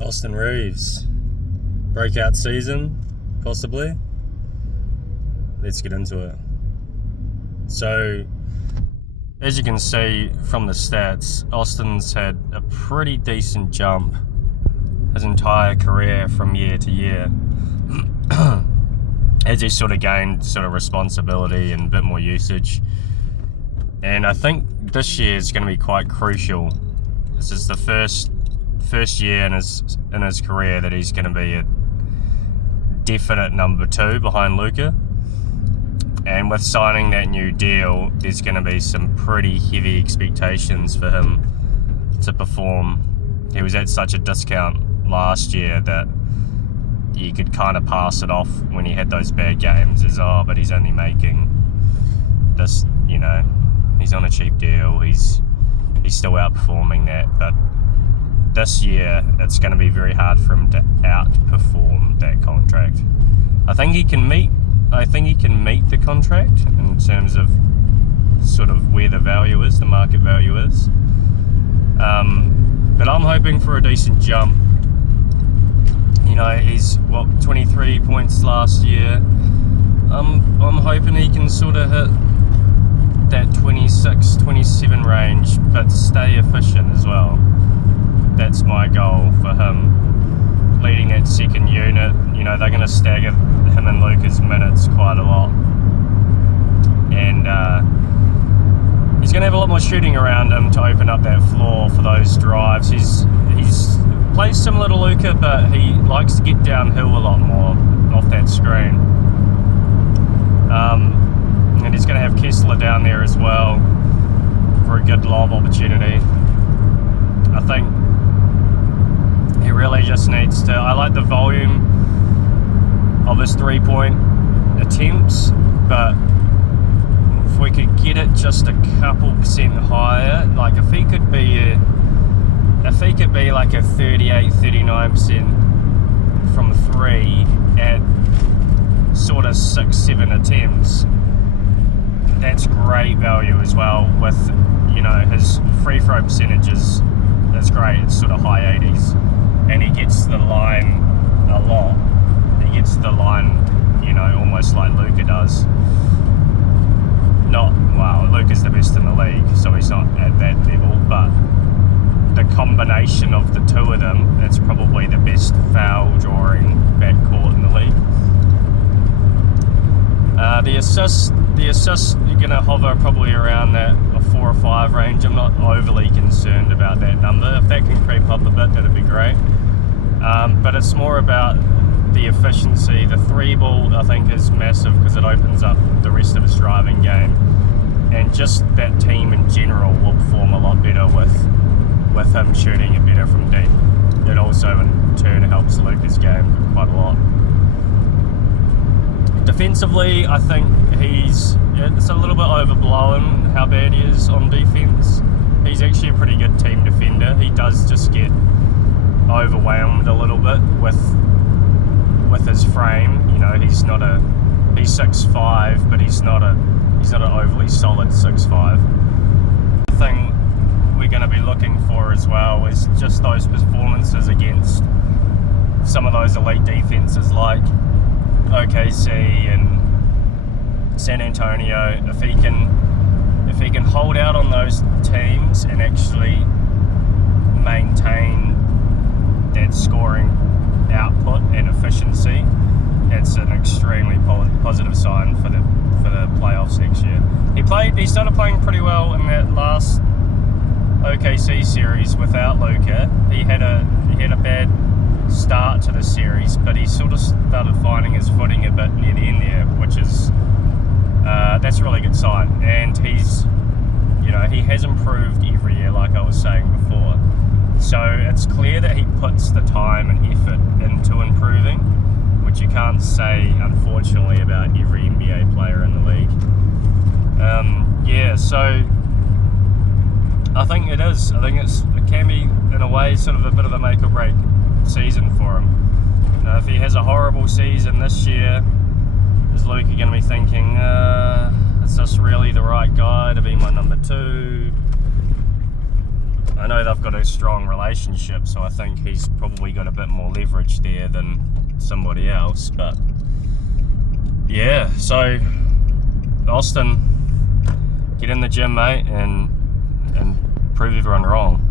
Austin Reaves, breakout season, possibly. Let's get into it. So, as you can see from the stats, Austin's had a pretty decent jump his entire career from year to year. As he sort of gained sort of responsibility and a bit more usage. And I think this year is going to be quite crucial. This is the first year in his career that he's going to be a definite number 2 behind Luka. And with signing that new deal, there's going to be some pretty heavy expectations for him to perform. He was at such a discount last year that you could kind of pass it off when he had those bad games as, but he's only making this, he's on a cheap deal, he's still outperforming that. But this year, it's going to be very hard for him to outperform that contract. I think he can meet the contract in terms of sort of where the value is, the market value is. But I'm hoping for a decent jump. He's 23 points last year. I'm hoping he can sort of hit that 26, 27 range, but stay efficient as well. That's my goal for him. Leading that second unit, they're going to stagger him and Luka's minutes quite a lot. And he's going to have a lot more shooting around him to open up that floor for those drives. He's plays similar to Luka, but he likes to get downhill a lot more off that screen. And he's going to have Kessler down there as well for a good lob opportunity. I think he really just needs to... I like the volume of his three-point attempts, but if we could get it just a couple percent higher, like if he could be like a 38-39% from 3 at sort of 6-7 attempts, that's great value as well. With his free throw percentages, that's great. It's sort of high 80s, and he gets the line a lot. He gets the line, almost like Luka does. Luka's the best in the league, so he's not at that level, but the combination of the two of them, it's probably the best foul drawing backcourt in the league. The assists, you're going to hover probably around that 4 or 5 range. I'm not overly concerned about that number. If that can creep up a bit, that'd be great. But it's more about the efficiency. The 3-ball, I think, is massive because it opens up the rest of his driving game. And just that team in general will perform a lot better with him shooting it better from deep. It also in turn helps Luka's game quite a lot. Defensively, I think it's a little bit overblown how bad he is on defense. He's actually a pretty good team defender. He does just get overwhelmed a little bit with his frame. He's 6'5", but he's not an overly solid 6'5". The thing we're going to be looking for as well is just those performances against some of those elite defenses like OKC and San Antonio. If he can hold out on those teams and actually maintain that scoring output and efficiency, that's an extremely positive sign for the playoffs next year. He started playing pretty well in that last OKC series without Luka. He had a bad start to the series, but he sort of started finding his footing a bit near the end there, which is that's a really good sign. And he has improved every year, like I was saying before. So it's clear that he puts the time and effort into improving, which you can't say, unfortunately, about every NBA player in the league. So I think it is. I think it can be, in a way, sort of a bit of a make or break season for him. If he has a horrible season this year, is Luka going to be thinking, is this really the right guy to be my number 2? I know they've got a strong relationship, so I think he's probably got a bit more leverage there than somebody else. But yeah, so Austin, get in the gym, mate, and prove everyone wrong.